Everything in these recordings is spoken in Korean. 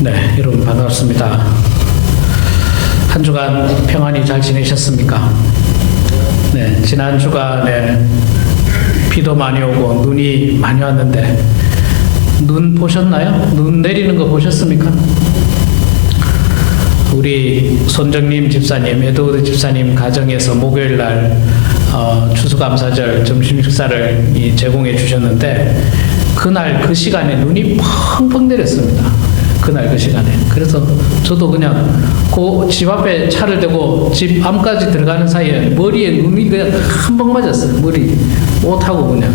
네, 여러분 반갑습니다. 한 주간 평안히 잘 지내셨습니까? 네, 지난 주간에 비도 많이 오고 눈이 많이 왔는데 눈 보셨나요? 눈 내리는 거 보셨습니까? 우리 손정림 집사님, 에드워드 집사님 가정에서 목요일 날 추수감사절 점심 식사를 제공해 주셨는데 그날 그 시간에 눈이 펑펑 내렸습니다. 그날 그 시간에. 그래서 저도 그냥 그 집 앞에 차를 대고 집 안까지 들어가는 사이에 머리에 눈이 그냥 한 방 맞았어요. 머리 못하고 그냥.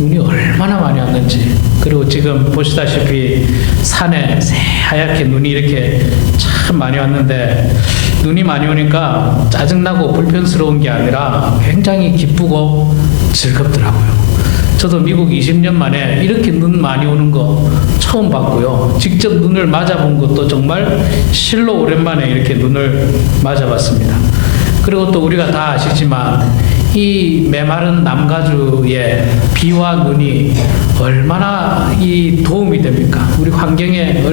눈이 얼마나 많이 왔는지. 그리고 지금 보시다시피 산에 새하얗게 눈이 이렇게 참 많이 왔는데 눈이 많이 오니까 짜증나고 불편스러운 게 아니라 굉장히 기쁘고 즐겁더라고요. 저도 미국 20년 만에 이렇게 눈 많이 오는 거 처음 봤고요. 직접 눈을 맞아본 것도 정말 실로 오랜만에 이렇게 눈을 맞아봤습니다. 그리고 또 우리가 다 아시지만 이 메마른 남가주에 비와 눈이 얼마나 이 도움이 됩니까? 우리 환경에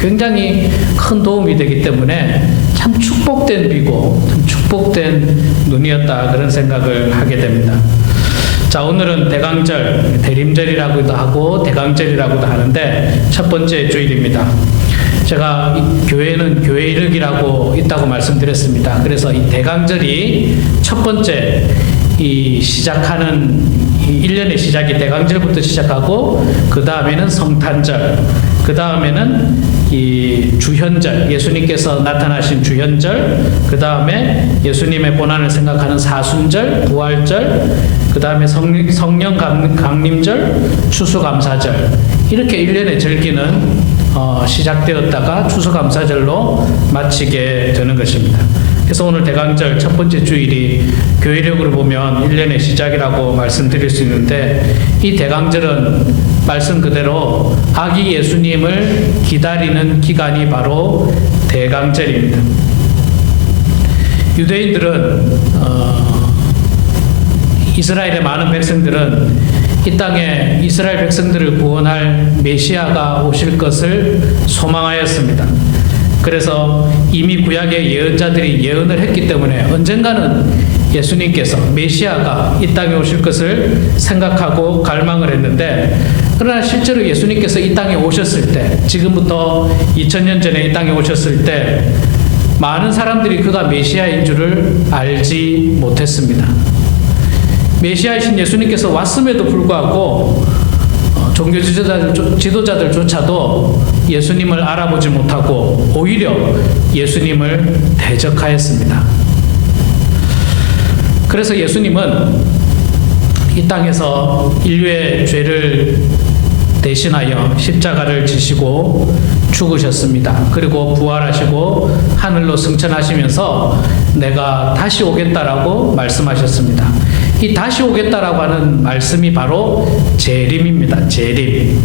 굉장히 큰 도움이 되기 때문에 참 축복된 비고 참 축복된 눈이었다 그런 생각을 하게 됩니다. 자, 오늘은 대강절, 대림절이라고도 하고 대강절이라고도 하는데 첫 번째 주일입니다. 제가 교회는 교회일력이라고 있다고 말씀드렸습니다. 그래서 이 대강절이 첫 번째 시작하는 1년의 시작이 대강절부터 시작하고 그 다음에는 성탄절, 그 다음에는 이 주현절, 예수님께서 나타나신 주현절, 그 다음에 예수님의 고난을 생각하는 사순절, 부활절, 그 다음에 성령 강림절, 추수감사절, 이렇게 1년의 절기는 시작되었다가 추수감사절로 마치게 되는 것입니다. 그래서 오늘 대강절 첫 번째 주일이 교회력으로 보면 1년의 시작이라고 말씀드릴 수 있는데 이 대강절은 말씀 그대로 아기 예수님을 기다리는 기간이 바로 대강절입니다. 유대인들은 이스라엘의 많은 백성들은 이 땅에 이스라엘 백성들을 구원할 메시아가 오실 것을 소망하였습니다. 그래서 이미 구약의 예언자들이 예언을 했기 때문에 언젠가는 예수님께서 메시아가 이 땅에 오실 것을 생각하고 갈망을 했는데 그러나 실제로 예수님께서 이 땅에 오셨을 때 지금부터 2000년 전에 이 땅에 오셨을 때 많은 사람들이 그가 메시아인 줄을 알지 못했습니다. 메시아이신 예수님께서 왔음에도 불구하고 종교 지도자들조차도 예수님을 알아보지 못하고 오히려 예수님을 대적하였습니다. 그래서 예수님은 이 땅에서 인류의 죄를 대신하여 십자가를 지시고 죽으셨습니다. 그리고 부활하시고 하늘로 승천하시면서 내가 다시 오겠다라고 말씀하셨습니다. 이 다시 오겠다라고 하는 말씀이 바로 재림입니다. 재림.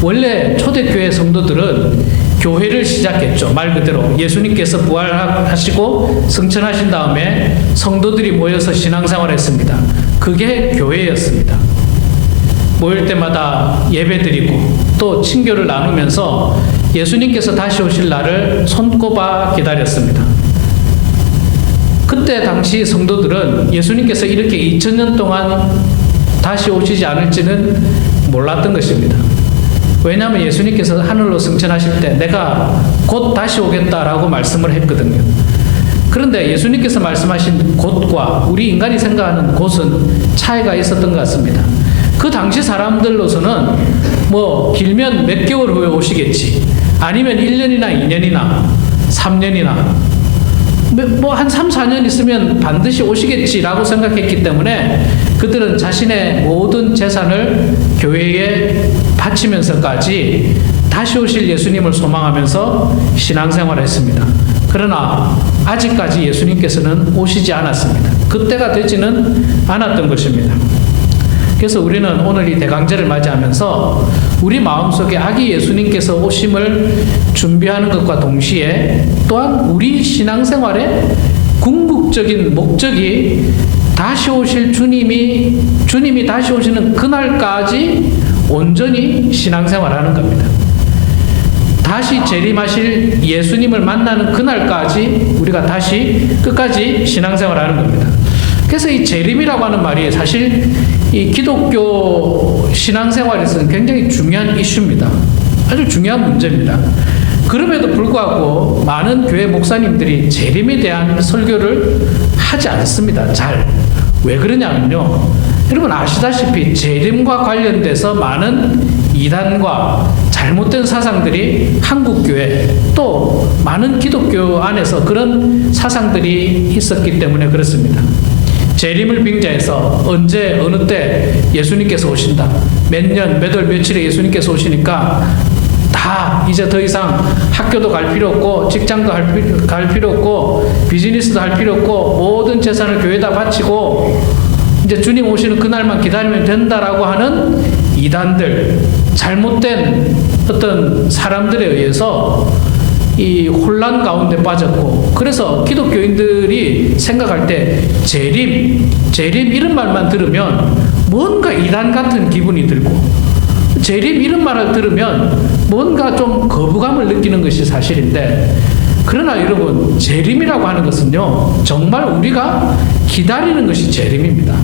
원래 초대교회 성도들은 교회를 시작했죠. 말 그대로 예수님께서 부활하시고 승천하신 다음에 성도들이 모여서 신앙생활을 했습니다. 그게 교회였습니다. 모일 때마다 예배드리고 또 친교를 나누면서 예수님께서 다시 오실 날을 손꼽아 기다렸습니다. 그때 당시 성도들은 예수님께서 이렇게 2000년 동안 다시 오시지 않을지는 몰랐던 것입니다. 왜냐하면 예수님께서 하늘로 승천하실 때 내가 곧 다시 오겠다라고 말씀을 했거든요. 그런데 예수님께서 말씀하신 곳과 우리 인간이 생각하는 곳은 차이가 있었던 것 같습니다. 그 당시 사람들로서는 뭐 길면 몇 개월 후에 오시겠지, 아니면 1년이나 2년이나 3년이나 뭐 한 3, 4년 있으면 반드시 오시겠지라고 생각했기 때문에 그들은 자신의 모든 재산을 교회에 바치면서까지 다시 오실 예수님을 소망하면서 신앙생활을 했습니다. 그러나 아직까지 예수님께서는 오시지 않았습니다. 그때가 되지는 않았던 것입니다. 그래서 우리는 오늘 이 대강절을 맞이하면서 우리 마음속에 아기 예수님께서 오심을 준비하는 것과 동시에 또한 우리 신앙생활의 궁극적인 목적이 다시 오실 주님이 다시 오시는 그날까지 온전히 신앙생활하는 겁니다. 다시 재림하실 예수님을 만나는 그날까지 우리가 다시 끝까지 신앙생활을 하는 겁니다. 그래서 이 재림이라고 하는 말이 사실 이 기독교 신앙생활에서는 굉장히 중요한 이슈입니다. 아주 중요한 문제입니다. 그럼에도 불구하고 많은 교회 목사님들이 재림에 대한 설교를 하지 않습니다. 잘. 왜 그러냐면요. 여러분 아시다시피 재림과 관련돼서 많은 이단과 잘못된 사상들이 한국교회 또 많은 기독교 안에서 그런 사상들이 있었기 때문에 그렇습니다. 재림을 빙자해서 언제 어느 때 예수님께서 오신다. 몇 년, 몇 월, 며칠에 예수님께서 오시니까 다 이제 더 이상 학교도 갈 필요 없고 직장도 갈 필요 없고 비즈니스도 할 필요 없고 모든 재산을 교회에다 바치고 이제 주님 오시는 그날만 기다리면 된다라고 하는 이단들, 잘못된 어떤 사람들에 의해서 이 혼란 가운데 빠졌고, 그래서 기독교인들이 생각할 때 재림 이런 말만 들으면 뭔가 이단 같은 기분이 들고, 재림 이런 말을 들으면 뭔가 좀 거부감을 느끼는 것이 사실인데, 그러나 여러분 재림이라고 하는 것은요 정말 우리가 기다리는 것이 재림입니다.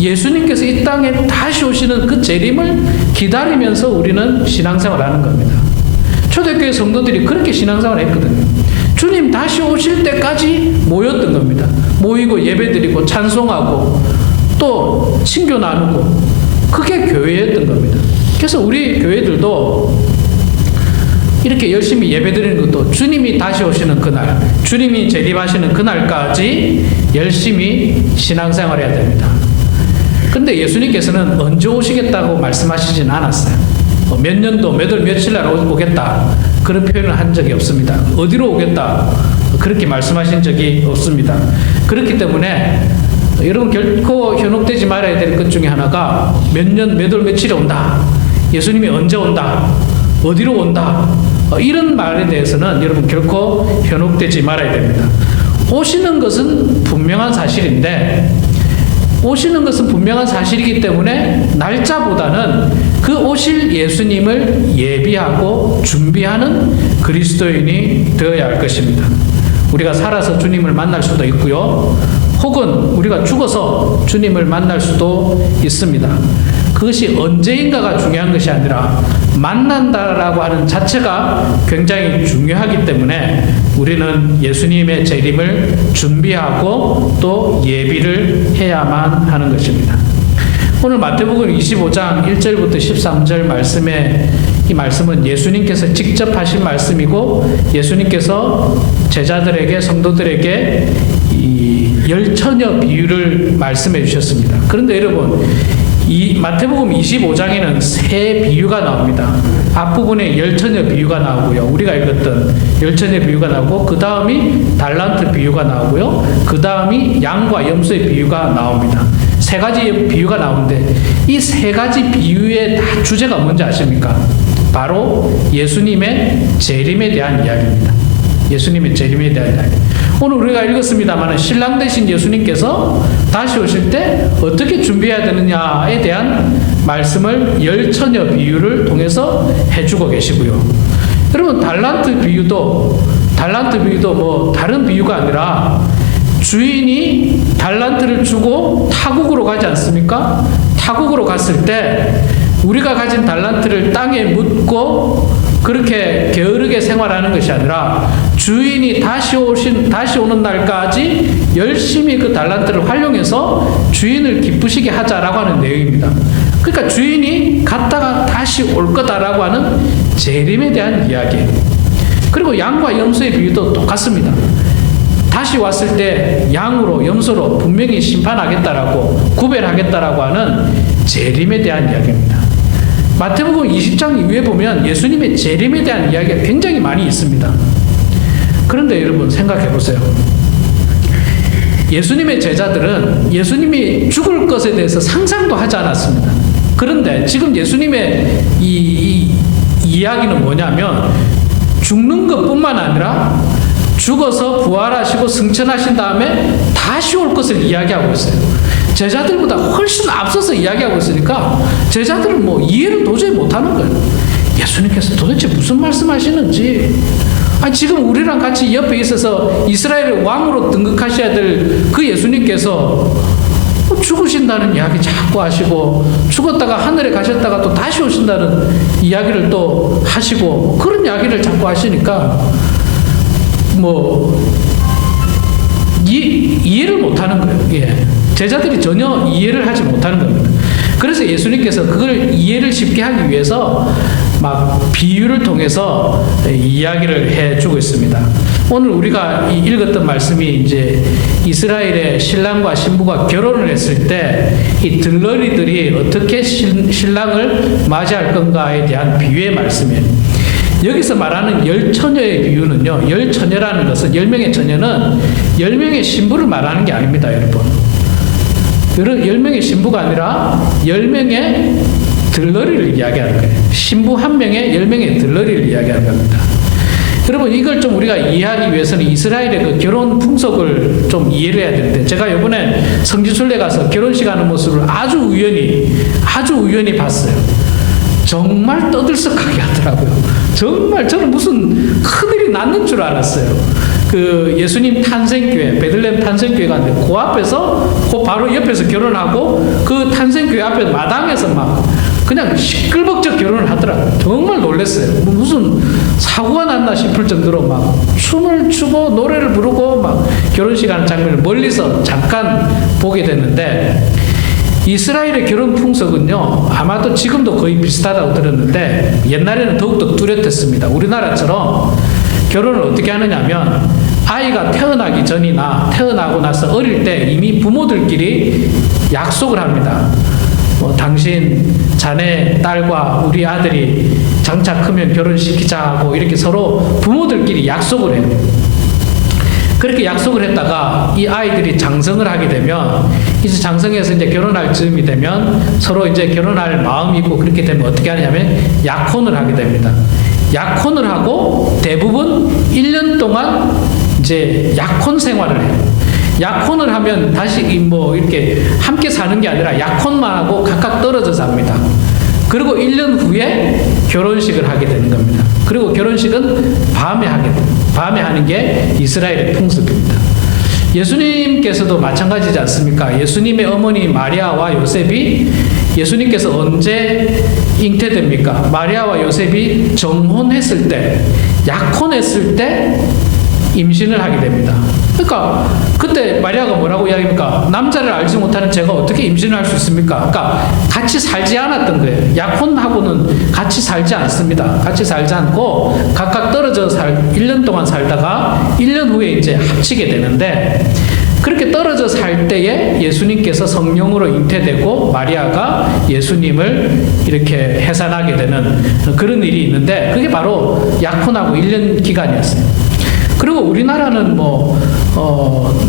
예수님께서 이 땅에 다시 오시는 그 재림을 기다리면서 우리는 신앙생활을 하는 겁니다. 초대교회 성도들이 그렇게 신앙생활을 했거든요. 주님 다시 오실 때까지 모였던 겁니다. 모이고 예배드리고 찬송하고 또 친교 나누고, 그게 교회였던 겁니다. 그래서 우리 교회들도 이렇게 열심히 예배드리는 것도 주님이 다시 오시는 그날, 주님이 재림하시는 그날까지 열심히 신앙생활해야 됩니다. 근데 예수님께서는 언제 오시겠다고 말씀하시진 않았어요. 몇 년도, 몇 월, 며칠 날 오겠다, 그런 표현을 한 적이 없습니다. 어디로 오겠다, 그렇게 말씀하신 적이 없습니다. 그렇기 때문에 여러분 결코 현혹되지 말아야 될 것 중에 하나가 몇 년, 몇 월, 며칠에 온다, 예수님이 언제 온다, 어디로 온다, 이런 말에 대해서는 여러분 결코 현혹되지 말아야 됩니다. 오시는 것은 분명한 사실인데, 오시는 것은 분명한 사실이기 때문에 날짜보다는 그 오실 예수님을 예비하고 준비하는 그리스도인이 되어야 할 것입니다. 우리가 살아서 주님을 만날 수도 있고요, 혹은 우리가 죽어서 주님을 만날 수도 있습니다. 그것이 언제인가가 중요한 것이 아니라 만난다라고 하는 자체가 굉장히 중요하기 때문에 우리는 예수님의 재림을 준비하고 또 예비를 해야만 하는 것입니다. 오늘 마태복음 25장 1절부터 13절 말씀에, 이 말씀은 예수님께서 직접 하신 말씀이고, 예수님께서 제자들에게, 성도들에게 이 열처녀 비유를 말씀해 주셨습니다. 그런데 여러분, 이 마태복음 25장에는 세 비유가 나옵니다. 앞부분에 열처녀 비유가 나오고요, 우리가 읽었던 열처녀 비유가 나오고, 그 다음이 달란트 비유가 나오고요, 그 다음이 양과 염소의 비유가 나옵니다. 세 가지 비유가 나오는데, 이 세 가지 비유의 다 주제가 뭔지 아십니까? 바로 예수님의 재림에 대한 이야기입니다. 예수님의 재림에 대한 이야기. 오늘 우리가 읽었습니다만 신랑 되신 예수님께서 다시 오실 때 어떻게 준비해야 되느냐에 대한 말씀을 열처녀 비유를 통해서 해주고 계시고요. 여러분 달란트 비유도 뭐 다른 비유가 아니라, 주인이 달란트를 주고 타국으로 가지 않습니까? 타국으로 갔을 때 우리가 가진 달란트를 땅에 묻고 그렇게 게으르게 생활하는 것이 아니라, 주인이 다시 오는 날까지 열심히 그 달란트를 활용해서 주인을 기쁘시게 하자라고 하는 내용입니다. 그러니까 주인이 갔다가 다시 올 거다라고 하는 재림에 대한 이야기예요. 그리고 양과 염소의 비유도 똑같습니다. 다시 왔을 때 양으로, 염소로 분명히 심판하겠다라고, 구별하겠다라고 하는 재림에 대한 이야기입니다. 마태복음 20장 이후에 보면 예수님의 재림에 대한 이야기가 굉장히 많이 있습니다. 그런데 여러분 생각해 보세요. 예수님의 제자들은 예수님이 죽을 것에 대해서 상상도 하지 않았습니다. 그런데 지금 예수님의 이 이야기는 뭐냐면, 죽는 것뿐만 아니라 죽어서 부활하시고 승천하신 다음에 다시 올 것을 이야기하고 있어요. 제자들보다 훨씬 앞서서 이야기하고 있으니까 제자들은 뭐 이해를 도저히 못하는 거예요. 예수님께서 도대체 무슨 말씀하시는지, 지금 우리랑 같이 옆에 있어서 이스라엘의 왕으로 등극하셔야 될 그 예수님께서 죽으신다는 이야기 자꾸 하시고, 죽었다가 하늘에 가셨다가 또 다시 오신다는 이야기를 또 하시고, 그런 이야기를 자꾸 하시니까 이해를 못하는 거예요. 예. 제자들이 전혀 이해를 하지 못하는 겁니다. 그래서 예수님께서 그걸 이해를 쉽게 하기 위해서 막 비유를 통해서 이야기를 해주고 있습니다. 오늘 우리가 읽었던 말씀이 이제 이스라엘의 신랑과 신부가 결혼을 했을 때 이 들러리들이 어떻게 신랑을 맞이할 건가에 대한 비유의 말씀이에요. 여기서 말하는 10처녀의 비유는요, 10처녀라는 것은 10명의 처녀는 10명의 신부를 말하는 게 아닙니다, 여러분. 10명의 신부가 아니라 10명의 들러리를 이야기하는 거예요. 신부 한 명에 10명의 들러리를 이야기하는 겁니다. 여러분, 이걸 좀 우리가 이해하기 위해서는 이스라엘의 그 결혼 풍속을 좀 이해를 해야 되는데, 제가 이번에 성지순례 가서 결혼식 하는 모습을 아주 우연히 봤어요. 정말 떠들썩하게 하더라고요. 정말 저는 무슨 큰일이 났는 줄 알았어요. 그 예수님 탄생교회, 베들레헴 탄생교회가 있는데 그 앞에서, 그 바로 옆에서 결혼하고 그 탄생교회 앞에 마당에서 막 그냥 시끌벅적 결혼을 하더라고요. 정말 놀랐어요. 무슨 사고가 났나 싶을 정도로 막 춤을 추고 노래를 부르고 막 결혼식 하는 장면을 멀리서 잠깐 보게 됐는데, 이스라엘의 결혼 풍속은요, 아마도 지금도 거의 비슷하다고 들었는데 옛날에는 더욱더 뚜렷했습니다. 우리나라처럼 결혼을 어떻게 하느냐면, 아이가 태어나기 전이나 태어나고 나서 어릴 때 이미 부모들끼리 약속을 합니다. 당신 자네 딸과 우리 아들이 장차 크면 결혼시키자 하고 이렇게 서로 부모들끼리 약속을 해요. 그렇게 약속을 했다가 이 아이들이 장성을 하게 되면, 이제 장성해서 이제 결혼할 즈음이 되면 서로 이제 결혼할 마음이 있고, 그렇게 되면 어떻게 하냐면 약혼을 하게 됩니다. 약혼을 하고 대부분 1년 동안 이제 약혼 생활을 해요. 약혼을 하면 다시 이렇게 함께 사는 게 아니라 약혼만 하고 각각 떨어져 삽니다. 그리고 1년 후에 결혼식을 하게 되는 겁니다. 그리고 결혼식은 밤에 하는 게 이스라엘의 풍습입니다. 예수님께서도 마찬가지지 않습니까? 예수님의 어머니 마리아와 요셉이, 예수님께서 언제 잉태됩니까? 마리아와 요셉이 정혼했을 때, 약혼했을 때 임신을 하게 됩니다. 그러니까 그때 마리아가 뭐라고 이야기합니까? 남자를 알지 못하는 제가 어떻게 임신을 할 수 있습니까? 그러니까 같이 살지 않았던 거예요. 약혼하고는 같이 살지 않습니다. 같이 살지 않고 각각 떨어져 1년 동안 살다가 1년 후에 이제 합치게 되는데, 그렇게 떨어져 살 때에 예수님께서 성령으로 잉태되고 마리아가 예수님을 이렇게 해산하게 되는 그런 일이 있는데, 그게 바로 약혼하고 1년 기간이었어요. 그리고 우리나라는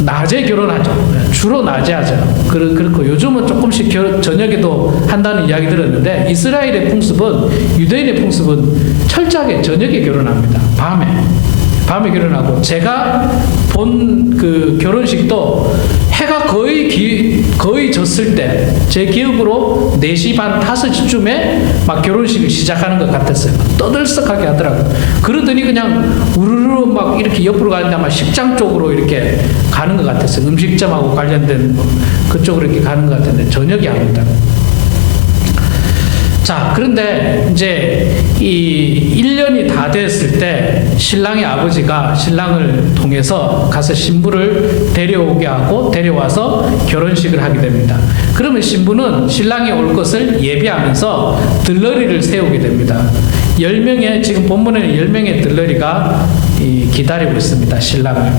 낮에 결혼하죠. 주로 낮에 하죠. 그렇고 요즘은 조금씩 저녁에도 한다는 이야기 들었는데, 이스라엘의 풍습은, 유대인의 풍습은 철저하게 저녁에 결혼합니다. 밤에 결혼하고, 제가 본 그 결혼식도 해가 거의 졌을 때, 제 기억으로 4시 반, 5시쯤에 막 결혼식을 시작하는 것 같았어요. 떠들썩하게 하더라고요. 그러더니 그냥 우르르 막 이렇게 옆으로 가는데 아마 식장 쪽으로 이렇게 가는 것 같았어요. 음식점하고 관련된 그쪽으로 이렇게 가는 것 같은데 저녁이 아닙니다. 자, 그런데 이제 이 1년이 다 됐을 때 신랑의 아버지가 신랑을 통해서 가서 신부를 데려오게 하고 데려와서 결혼식을 하게 됩니다. 그러면 신부는 신랑이 올 것을 예비하면서 들러리를 세우게 됩니다. 10명의, 지금 본문에는 10명의 들러리가 기다리고 있습니다, 신랑을.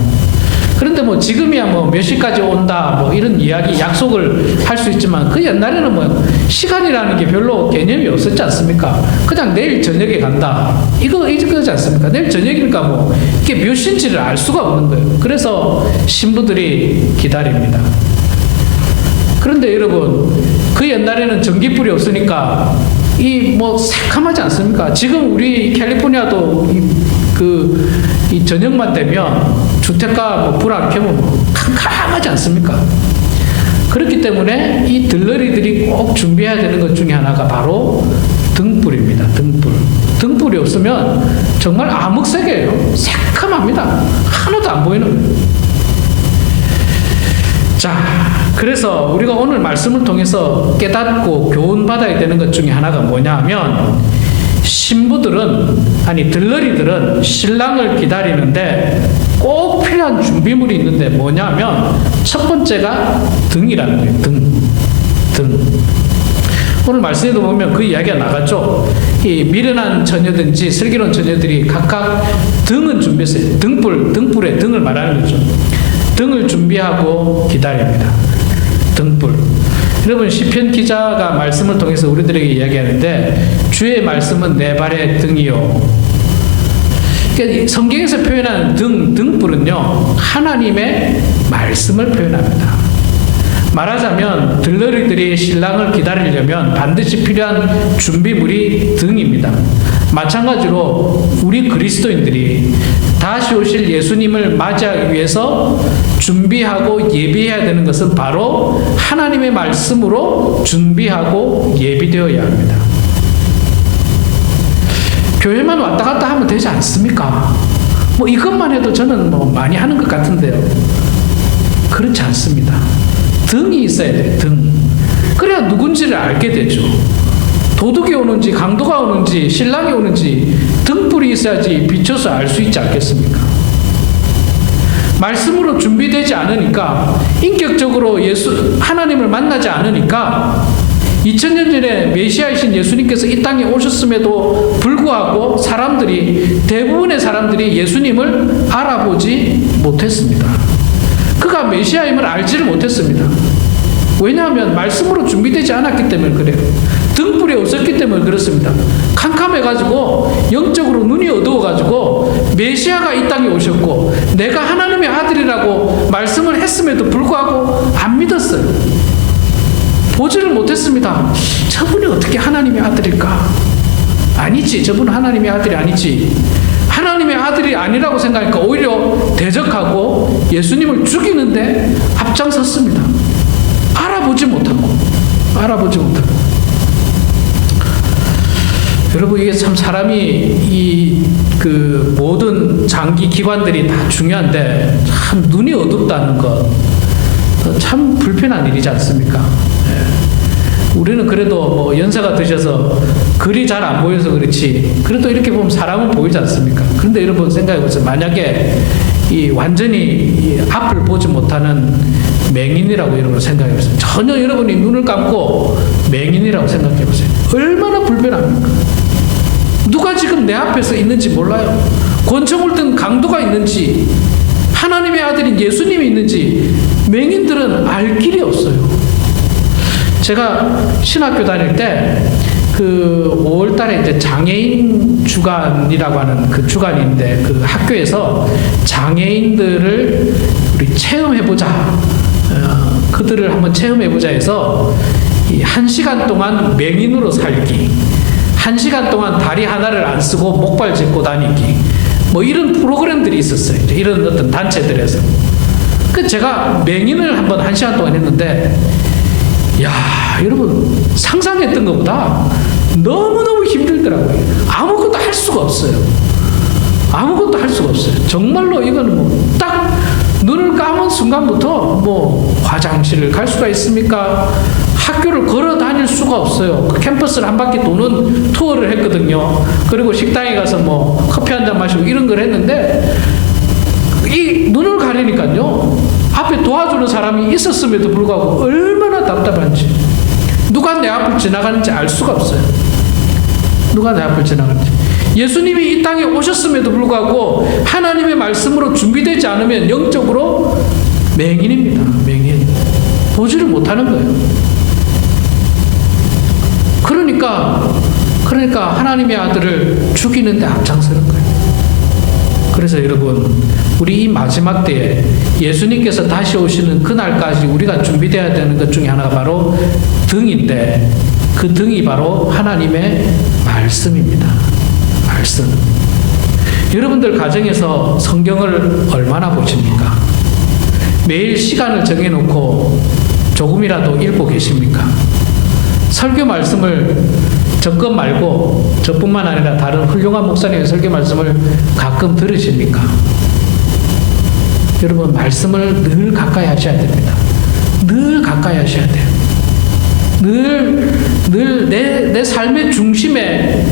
그런데 지금이야 몇 시까지 온다 이런 이야기, 약속을 할 수 있지만, 그 옛날에는 시간이라는 게 별로 개념이 없었지 않습니까? 그냥 내일 저녁에 간다, 이거지 않습니까? 내일 저녁이니까 이게 몇 시인지를 알 수가 없는 거예요. 그래서 신부들이 기다립니다. 그런데 여러분, 그 옛날에는 전기불이 없으니까 새카마지 않습니까? 지금 우리 캘리포니아도 이 저녁만 되면 주택가 불 안 켜면 캄캄하지 않습니까? 그렇기 때문에 이 들러리들이 꼭 준비해야 되는 것 중에 하나가 바로 등불입니다. 등불. 등불이 없으면 정말 암흑색이에요. 새카맣니다. 하나도 안 보이는 거예요. 자, 그래서 우리가 오늘 말씀을 통해서 깨닫고 교훈받아야 되는 것 중에 하나가 뭐냐면, 신부들은, 아니 들러리들은 신랑을 기다리는데 꼭 필요한 준비물이 있는데 뭐냐면, 첫 번째가 등이라는 거예요. 등. 오늘 말씀에도 보면 그 이야기가 나갔죠. 이 미련한 처녀든지 슬기로운 처녀들이 각각 등은 준비했어요. 등불의 등을 말하는 거죠. 등을 준비하고 기다립니다. 등불. 여러분, 시편 기자가 말씀을 통해서 우리들에게 이야기하는데, 주의 말씀은 내 발의 등이요. 그러니까 성경에서 표현하는 등불은요, 하나님의 말씀을 표현합니다. 말하자면 들러리들이 신랑을 기다리려면 반드시 필요한 준비물이 등입니다. 마찬가지로 우리 그리스도인들이 다시 오실 예수님을 맞이하기 위해서 준비하고 예비해야 되는 것은 바로 하나님의 말씀으로 준비하고 예비되어야 합니다. 교회만 왔다 갔다 하면 되지 않습니까? 뭐 이것만 해도 저는 뭐 많이 하는 것 같은데요. 그렇지 않습니다. 등이 있어야 돼요. 등. 그래야 누군지를 알게 되죠. 도둑이 오는지 강도가 오는지 신랑이 오는지 등불이 있어야지 비춰서 알 수 있지 않겠습니까? 말씀으로 준비되지 않으니까, 인격적으로 하나님을 만나지 않으니까 2000년 전에 메시아이신 예수님께서 이 땅에 오셨음에도 불구하고 대부분의 사람들이 예수님을 알아보지 못했습니다. 그가 메시아임을 알지를 못했습니다. 왜냐하면 말씀으로 준비되지 않았기 때문에 그래요. 등불이 없었기 때문에 그렇습니다. 캄캄해가지고 영적으로 눈이 어두워가지고 메시아가 이 땅에 오셨고 내가 하나님의 아들이라고 말씀을 했음에도 불구하고 안 믿었어요. 보지를 못했습니다. 저분이 어떻게 하나님의 아들일까? 아니지, 저분은 하나님의 아들이 아니지. 하나님의 아들이 아니라고 생각하니까 오히려 대적하고 예수님을 죽이는데 앞장섰습니다. 알아보지 못하고. 여러분, 이게 참 사람이 모든 장기 기관들이 다 중요한데 참 눈이 어둡다는 것 참 불편한 일이지 않습니까? 우리는 그래도 뭐 연세가 드셔서 글이 잘 안 보여서 그렇지, 그래도 이렇게 보면 사람은 보이지 않습니까? 그런데 여러분 생각해보세요. 만약에 완전히 앞을 보지 못하는 맹인이라고 여러분 생각해보세요. 전혀 여러분이 눈을 감고 맹인이라고 생각해보세요. 얼마나 불편합니까? 누가 지금 내 앞에서 있는지 몰라요. 권총을 든 강도가 있는지 하나님의 아들인 예수님이 있는지 맹인들은 알 길이 없어요. 제가 신학교 다닐 때 5월 달에 이제 장애인 주간이라고 하는 그 주간인데, 그 학교에서 장애인들을 우리 체험해보자, 그들을 한번 체험해보자 해서 1시간 동안 맹인으로 살기, 1시간 동안 다리 하나를 안 쓰고 목발 짚고 다니기, 뭐 이런 프로그램들이 있었어요. 이런 어떤 단체들에서. 제가 맹인을 한번 1시간 동안 했는데, 야, 여러분 상상했던 것보다 너무너무 힘들더라고요. 아무것도 할 수가 없어요. 정말로 이거는 딱 눈을 감은 순간부터 화장실을 갈 수가 있습니까? 학교를 걸어 다닐 수가 없어요. 그 캠퍼스를 한 바퀴 도는 투어를 했거든요. 그리고 식당에 가서 커피 한잔 마시고 이런 걸 했는데, 이 눈을 가리니까요, 앞에 도와주는 사람이 있었음에도 불구하고 얼마나 답답한지, 누가 내 앞을 지나가는지 알 수가 없어요. 예수님이 이 땅에 오셨음에도 불구하고 하나님의 말씀으로 준비되지 않으면 영적으로 맹인입니다. 맹인. 보지를 못하는 거예요. 그러니까 하나님의 아들을 죽이는데 앞장서는 거예요. 그래서 여러분, 우리 이 마지막 때에 예수님께서 다시 오시는 그날까지 우리가 준비되어야 되는 것 중에 하나가 바로 등인데, 그 등이 바로 하나님의 말씀입니다. 말씀. 여러분들 가정에서 성경을 얼마나 보십니까? 매일 시간을 정해놓고 조금이라도 읽고 계십니까? 설교 말씀을 저것 말고 저뿐만 아니라 다른 훌륭한 목사님의 설교 말씀을 가끔 들으십니까? 여러분, 말씀을 늘 가까이 하셔야 됩니다. 늘 가까이 하셔야 돼요. 늘 내 삶의 중심에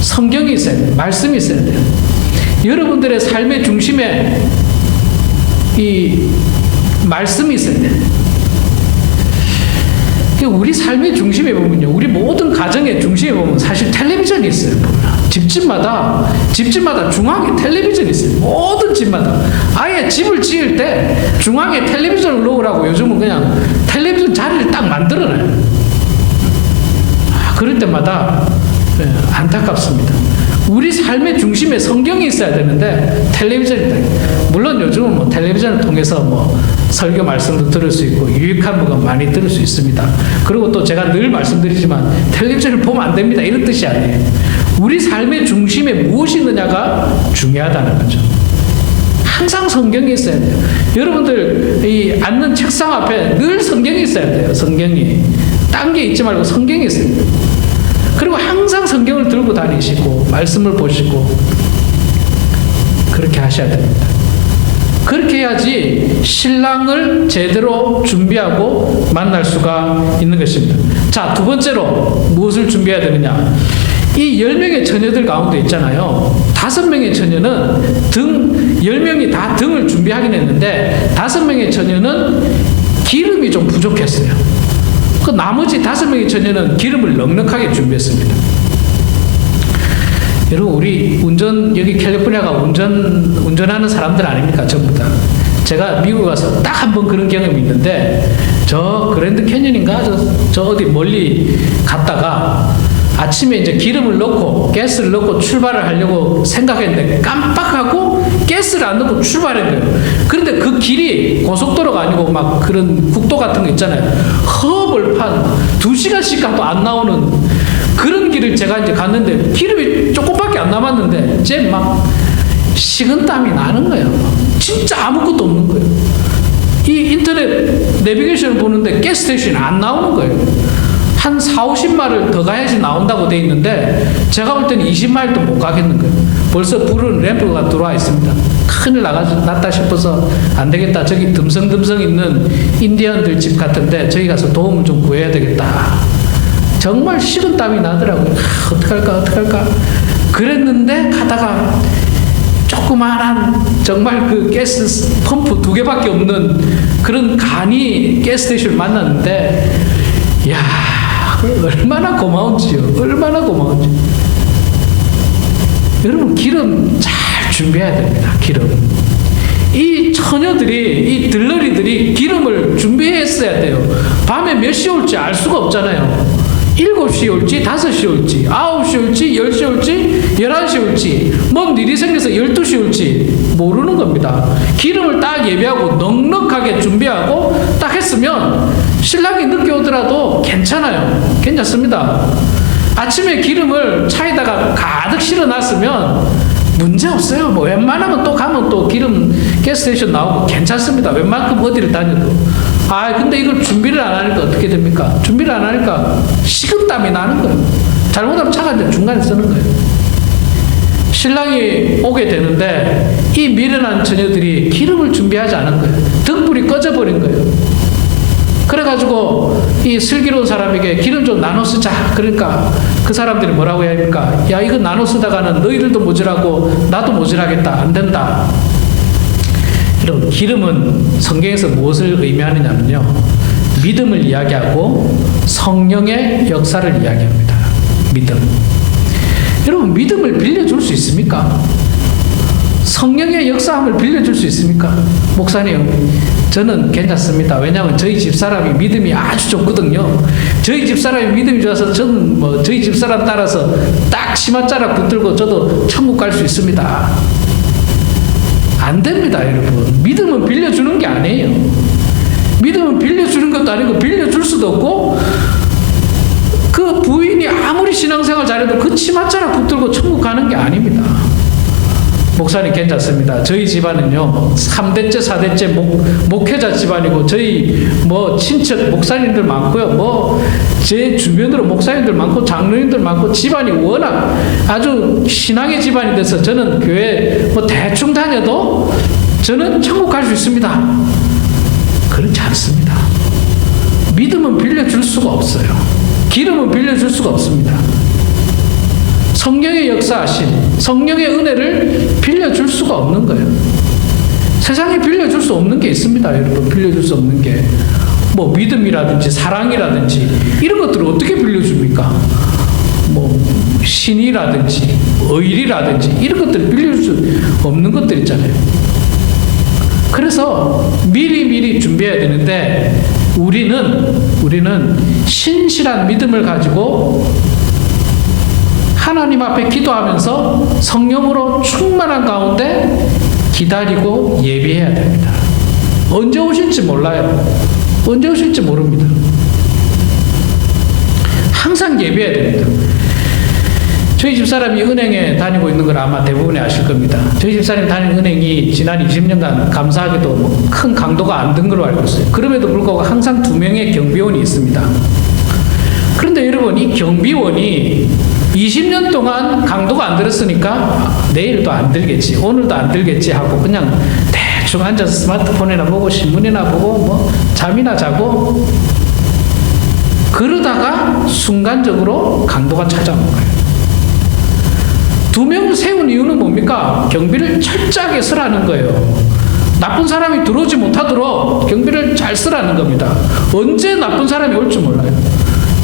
성경이 있어야 돼요. 말씀이 있어야 돼요. 여러분들의 삶의 중심에 이 말씀이 있어야 돼요. 우리 삶의 중심에 보면요, 우리 모든 가정의 중심에 보면 사실 텔레비전이 있어요. 집집마다 중앙에 텔레비전이 있어요. 모든 집마다. 아예 집을 지을 때 중앙에 텔레비전을 놓으라고 요즘은 그냥 텔레비전 자리를 딱 만들어놔요. 그럴 때마다 안타깝습니다. 우리 삶의 중심에 성경이 있어야 되는데 텔레비전이 있다. 물론 요즘은 뭐 텔레비전을 통해서 뭐 설교 말씀도 들을 수 있고 유익한 부분 많이 들을 수 있습니다. 그리고 또 제가 늘 말씀드리지만 텔레비전을 보면 안 됩니다. 이런 뜻이 아니에요. 우리 삶의 중심에 무엇이 있느냐가 중요하다는 거죠. 항상 성경이 있어야 돼요. 여러분들 이 앉는 책상 앞에 늘 성경이 있어야 돼요. 성경이. 딴 게 있지 말고 성경이 있어야 돼요. 그리고 항상 성경을 들고 다니시고 말씀을 보시고 그렇게 하셔야 됩니다. 그렇게 해야지 신랑을 제대로 준비하고 만날 수가 있는 것입니다. 자, 두 번째로 무엇을 준비해야 되느냐? 이 10명의 처녀들 가운데 있잖아요. 5명의 처녀는 10명이 다 등을 준비하긴 했는데 5명의 처녀는 기름이 좀 부족했어요. 그 나머지 5명의 처녀는 기름을 넉넉하게 준비했습니다. 여러분, 우리 여기 캘리포니아가 운전하는 사람들 아닙니까? 전부 다. 제가 미국 가서 딱 한 번 그런 경험이 있는데, 저 그랜드 캐년인가? 저 어디 멀리 갔다가 아침에 이제 기름을 넣고 가스를 넣고 출발을 하려고 생각했는데 깜빡하고 가스를 안 넣고 출발한 거예요. 그런데 그 길이 고속도로가 아니고 막 그런 국도 같은 거 있잖아요. 허벌판 2시간씩 가도 안 나오는 그런 길을 제가 이제 갔는데 기름이 조금밖에 안 남았는데 이제 막 식은땀이 나는 거예요. 진짜 아무것도 없는 거예요. 이 인터넷 내비게이션을 보는데 가스스테이션이 안 나오는 거예요. 한 40-50마일을 더 가야지 나온다고 돼 있는데 제가 볼 때는 20마일도 못 가겠는 거예요. 벌써 불은 램프가 들어와 있습니다. 큰일 났다 싶어서 안 되겠다. 저기 듬성듬성 있는 인디언들 집 같은데 저기 가서 도움을 좀 구해야 되겠다. 정말 식은땀이 나더라고요. 어떡할까 그랬는데 가다가 조그마한 정말 그 가스 펌프 2개밖에 없는 그런 간이 가스스테이션을 만났는데 이야, 얼마나 고마운지요. 얼마나 고마운지. 여러분, 기름 잘 준비해야 됩니다. 기름. 이 처녀들이, 이 들러리들이 기름을 준비했어야 돼요. 밤에 몇 시 올지 알 수가 없잖아요. 7시 올지, 5시 올지, 9시 올지, 10시 올지, 11시 올지, 뭔 일이 생겨서 12시 올지 모르는 겁니다. 기름을 딱 예비하고 넉넉하게 준비하고 딱 했으면 신랑이 늦게 오더라도 괜찮아요. 괜찮습니다. 아침에 기름을 차에다가 가득 실어놨으면 문제 없어요. 뭐 웬만하면 또 가면 또 기름 가스스테이션 나오고 괜찮습니다. 웬만큼 어디를 다녀도. 근데 이걸 준비를 안 하니까 어떻게 됩니까? 준비를 안 하니까 식은땀이 나는 거예요. 잘못하면 차가 이제 중간에 쓰는 거예요. 신랑이 오게 되는데 이 미련한 처녀들이 기름을 준비하지 않은 거예요. 등불이 꺼져버린 거예요. 그래가지고 이 슬기로운 사람에게 기름 좀 나눠 쓰자. 그러니까 그 사람들이 뭐라고 해야 합니까? 야, 이거 나눠 쓰다가는 너희들도 모자라고 나도 모자라겠다. 안 된다. 여러분, 기름은 성경에서 무엇을 의미하느냐면요, 믿음을 이야기하고 성령의 역사를 이야기합니다. 믿음. 여러분, 믿음을 빌려줄 수 있습니까? 성령의 역사함을 빌려줄 수 있습니까? 목사님, 저는 괜찮습니다. 왜냐하면 저희 집사람이 믿음이 아주 좋거든요. 저희 집사람이 믿음이 좋아서 저는 뭐 저희 집사람 따라서 딱 치맛자락 붙들고 저도 천국 갈 수 있습니다. 안 됩니다, 여러분. 믿음은 빌려주는 게 아니에요. 믿음은 빌려주는 것도 아니고 빌려줄 수도 없고, 그 부인이 아무리 신앙생활 잘해도 그 치맛자락 붙들고 천국 가는 게 아닙니다. 목사님 괜찮습니다. 저희 집안은요 3대째 4대째 목회자 집안이고 저희 뭐 친척 목사님들 많고요. 뭐 제 주변으로 목사님들 많고 장로님들 많고 집안이 워낙 아주 신앙의 집안이 돼서 저는 교회 뭐 대충 다녀도 저는 천국 갈 수 있습니다. 그렇지 않습니다. 믿음은 빌려줄 수가 없어요. 기름은 빌려줄 수가 없습니다. 성령의 역사하심, 성령의 은혜를 빌려줄 수가 없는 거예요. 세상에 빌려줄 수 없는 게 있습니다. 여러분, 빌려줄 수 없는 게. 뭐 믿음이라든지 사랑이라든지 이런 것들을 어떻게 빌려줍니까? 뭐 신이라든지 의리라든지 이런 것들을 빌려줄 수 없는 것들 있잖아요. 그래서 미리 준비해야 되는데 우리는 신실한 믿음을 가지고 하나님 앞에 기도하면서 성령으로 충만한 가운데 기다리고 예비해야 됩니다. 언제 오실지 몰라요. 언제 오실지 모릅니다. 항상 예비해야 됩니다. 저희 집사람이 은행에 다니고 있는 걸 아마 대부분이 아실 겁니다. 저희 집사람이 다니는 은행이 지난 20년간 감사하게도 큰 강도가 안 든 걸로 알고 있어요. 그럼에도 불구하고 항상 2명의 경비원이 있습니다. 그런데 여러분, 이 경비원이 20년 동안 강도가 안 들었으니까 내일도 안 들겠지, 오늘도 안 들겠지 하고 그냥 대충 앉아서 스마트폰이나 보고 신문이나 보고 뭐 잠이나 자고 그러다가 순간적으로 강도가 찾아온 거예요. 2명을 세운 이유는 뭡니까? 경비를 철저하게 쓰라는 거예요. 나쁜 사람이 들어오지 못하도록 경비를 잘 쓰라는 겁니다. 언제 나쁜 사람이 올지 몰라요.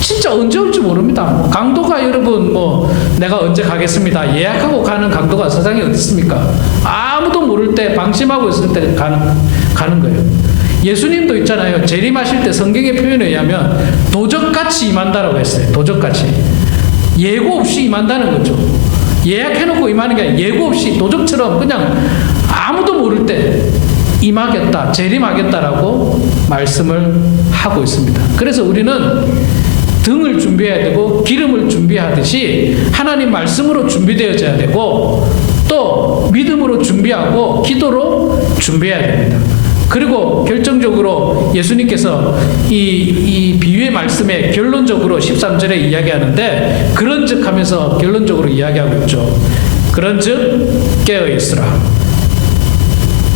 진짜 언제 올지 모릅니다. 강도가 여러분 뭐 내가 언제 가겠습니다 예약하고 가는 강도가 세상에 어디 있습니까? 아무도 모를 때 방심하고 있을 때 가는 거예요. 예수님도 있잖아요. 재림하실 때 성경의 표현에 의하면 도적같이 임한다라고 했어요. 도적같이. 예고 없이 임한다는 거죠. 예약해놓고 임하는 게 아니라 예고 없이 도적처럼 그냥 아무도 모를 때 임하겠다, 재림하겠다라고 말씀을 하고 있습니다. 그래서 우리는 등을 준비해야 되고 기름을 준비하듯이 하나님 말씀으로 준비되어져야 되고 또 믿음으로 준비하고 기도로 준비해야 됩니다. 그리고 결정적으로 예수님께서 이 비유의 말씀에 결론적으로 13절에 이야기하는데 그런즉 하면서 결론적으로 이야기하고 있죠. 그런즉 깨어있으라.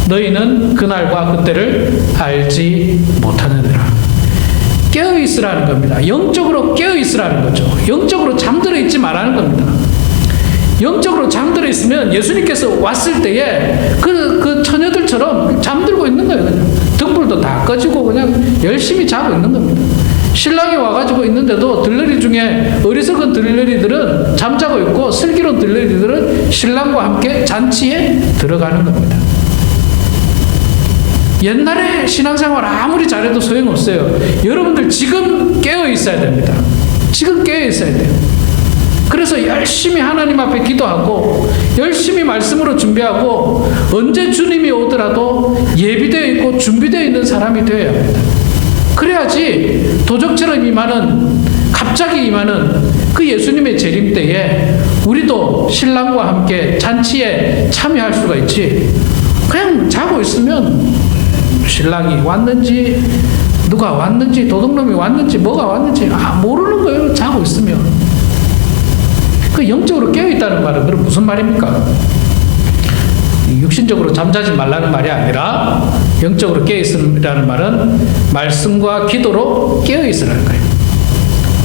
너희는 그날과 그때를 알지 못하느니라. 깨어있으라는 겁니다. 영적으로 깨어있으라는 거죠. 영적으로 잠들어 있지 말라는 겁니다. 영적으로 잠들어 있으면 예수님께서 왔을 때에 그 처녀들처럼 잠들고 있는 거예요. 그냥. 등불도 다 꺼지고 그냥 열심히 자고 있는 겁니다. 신랑이 와가지고 있는데도 들러리 중에 어리석은 들러리들은 잠자고 있고 슬기로운 들러리들은 신랑과 함께 잔치에 들어가는 겁니다. 옛날에 신앙생활 아무리 잘해도 소용없어요. 여러분들 지금 깨어 있어야 됩니다. 지금 깨어 있어야 돼요. 그래서 열심히 하나님 앞에 기도하고 열심히 말씀으로 준비하고 언제 주님이 오더라도 예비되어 있고 준비되어 있는 사람이 되어야 합니다. 그래야지 도적처럼 갑자기 임하는 그 예수님의 재림 때에 우리도 신랑과 함께 잔치에 참여할 수가 있지. 그냥 자고 있으면 신랑이 왔는지 누가 왔는지 도둑놈이 왔는지 뭐가 왔는지 모르는 거예요. 자고 있으면. 그 영적으로 깨어있다는 말은 그럼 무슨 말입니까? 육신적으로 잠자지 말라는 말이 아니라 영적으로 깨어있으라는 말은 말씀과 기도로 깨어있으라는 거예요.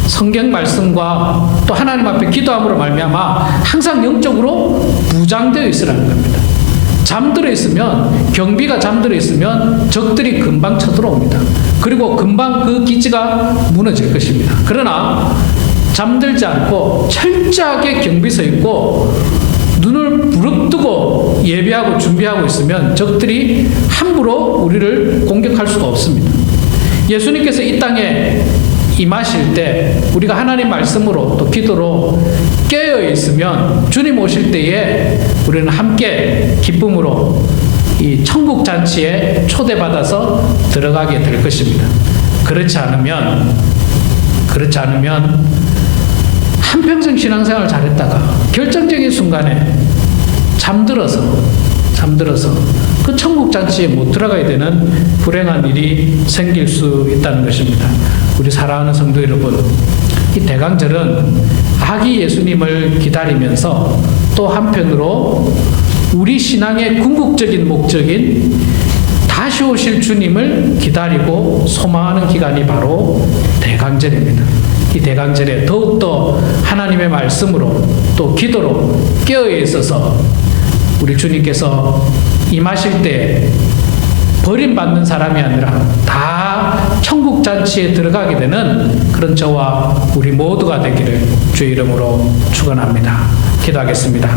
성경 말씀과 또 하나님 앞에 기도함으로 말미암아 항상 영적으로 무장되어 있으라는 겁니다. 잠들어 있으면 경비가 잠들어 있으면 적들이 금방 쳐들어옵니다. 그리고 금방 그 기지가 무너질 것입니다. 그러나 잠들지 않고 철저하게 경비 서 있고 눈을 부릅뜨고 예비하고 준비하고 있으면 적들이 함부로 우리를 공격할 수가 없습니다. 예수님께서 이 땅에 임하실 때 우리가 하나님 말씀으로 또 기도로 깨어 있으면 주님 오실 때에 우리는 함께 기쁨으로 이 천국 잔치에 초대받아서 들어가게 될 것입니다. 그렇지 않으면 한평생 신앙생활 잘했다가 결정적인 순간에 잠들어서 그 천국 잔치에 못 들어가야 되는 불행한 일이 생길 수 있다는 것입니다. 우리 사랑하는 성도 여러분, 이 대강절은 아기 예수님을 기다리면서 또 한편으로 우리 신앙의 궁극적인 목적인 다시 오실 주님을 기다리고 소망하는 기간이 바로 대강절입니다. 이 대강절에 더욱더 하나님의 말씀으로 또 기도로 깨어 있어서 우리 주님께서 임하실 때 버림받는 사람이 아니라 다 천국 잔치에 들어가게 되는 그런 저와 우리 모두가 되기를 주의 이름으로 축원합니다. 기도하겠습니다.